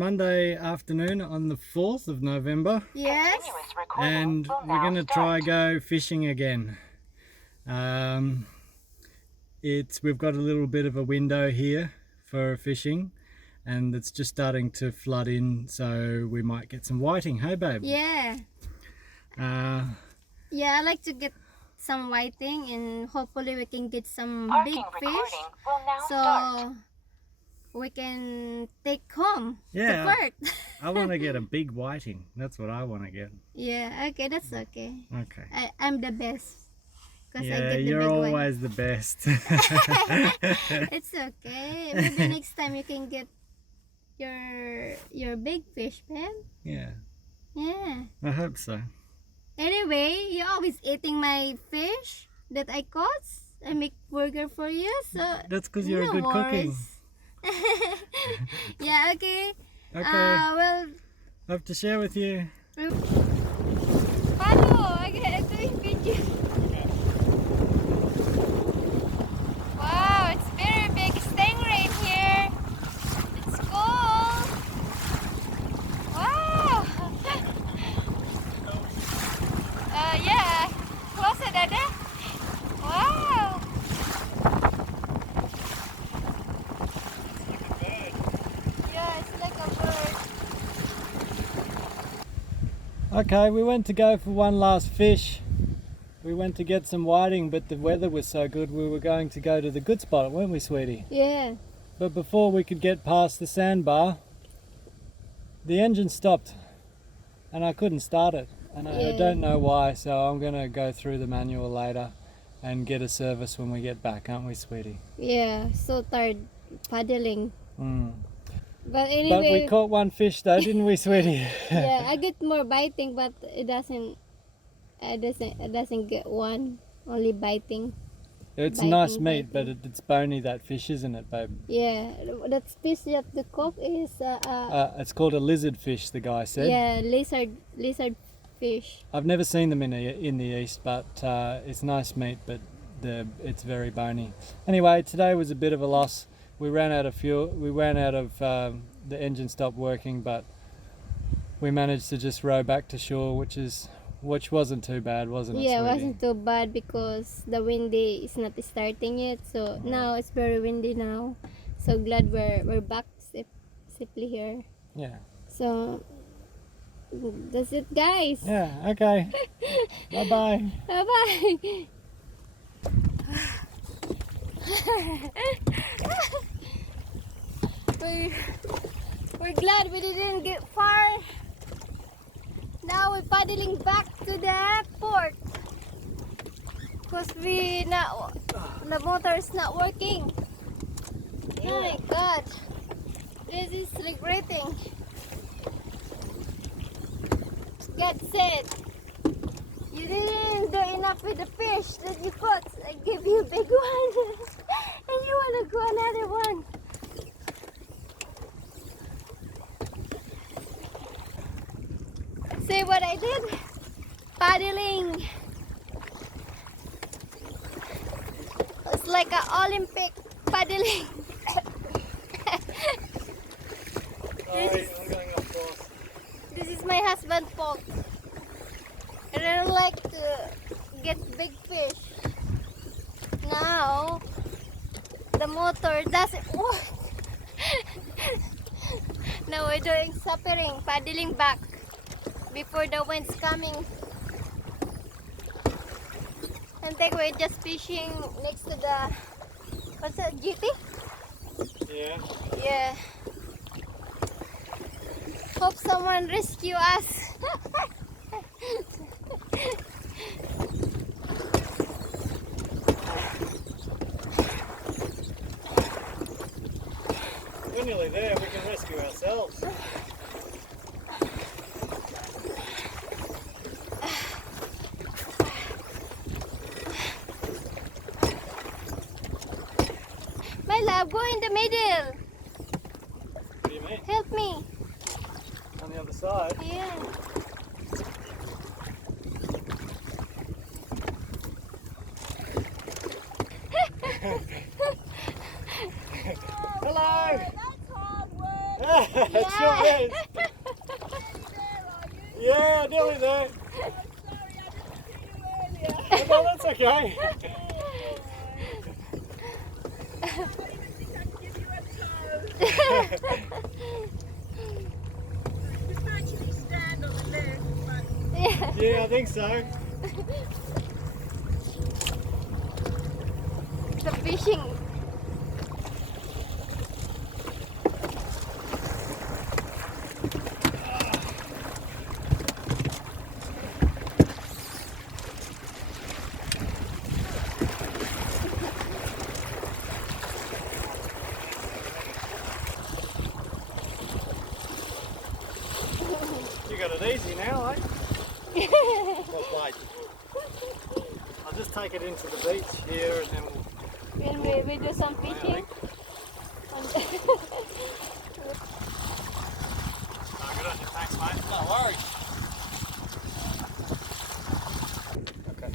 Monday afternoon on the 4th of November. Yes. And we're going to try go fishing again. We've got a little bit of a window here for fishing, and it's just starting to flood in, so we might get some whiting. Hey babe? Yeah. Yeah, I like to get some whiting and hopefully we can get some big fish so we can take home Yeah, to Perth. I want to get a big whiting. That's what I want to get. Yeah, okay, that's okay. Okay. I'm the best. I Yeah, get the you're big always the best. It's okay. Maybe next time you can get your big fish, man. Yeah. Yeah. I hope so. Anyway, you're always eating my fish that I caught. I make burger for you, so That's because you're no a good cooking. Yeah, okay. Okay. Well, Hope to share with you. Hello, I'm doing video. Wow, it's very big stingray in here. It's cool. Wow. Yeah. Closer, Dada. Wow. Yeah, it's like a bird. Okay, we went to go for one last fish. We went to get some whiting, but the weather was so good we were going to go to the good spot, weren't we, sweetie? Yeah. But before we could get past the sandbar, the engine stopped and I couldn't start it. And I don't know why, so I'm going to go through the manual later and get a service when we get back, aren't we, sweetie? Yeah, so tired paddling. Mm. But anyway, But we caught one fish though, didn't we, sweetie? yeah, I get more biting, but it doesn't get one. Only biting. It's Biting, nice meat, biting. but it's bony, that fish, isn't it, babe? Yeah, that fish that the cook is It's called a lizard fish, the guy said. yeah, lizard fish. I've never seen them in the east, but it's nice meat, but it's very bony. Anyway, today was a bit of a loss. We ran out of fuel. We ran out of the engine stopped working, but we managed to just row back to shore, which wasn't too bad, wasn't it? Yeah, it sweetie? wasn't too bad because the windy is not starting yet. So now it's very windy now. So glad we're back safely here. Yeah. So that's it, guys. Yeah. Okay. Bye bye. Bye bye. We're glad we didn't get far. Now we're paddling back to the port because the motor is not working. Oh my God, this is regretting. God said, you didn't do enough with the fish that you caught. I gave you a big one and you want to go another one. See what I did? Paddling. It's like an Olympic paddling. This is my husband's fault. I don't like to get big fish. Now the motor doesn't work. Now we're doing suffering, paddling back before the wind's coming. I think we're just fishing next to the, what's that, GT? Yeah. Yeah. Hope someone rescue us. We're nearly there. We can rescue ourselves. My love, go in the middle. What do you mean? Help me. On the other side. Yeah. Hello. That's hard work. It sure is. Yeah, nearly there. Oh, no, that's okay. Yeah, I think so. The fishing. You got it easy now, eh? Well played. I'll just take it into the beach here and then we'll... When we do some I fishing. think. Oh, good on you. Thanks, mate. No worries. Okay.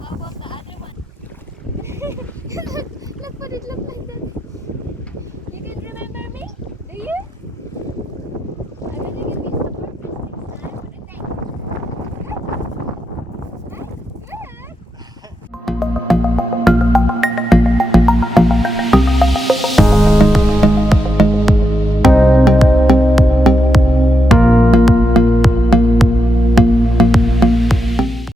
How about the other one? Look what it looks like that.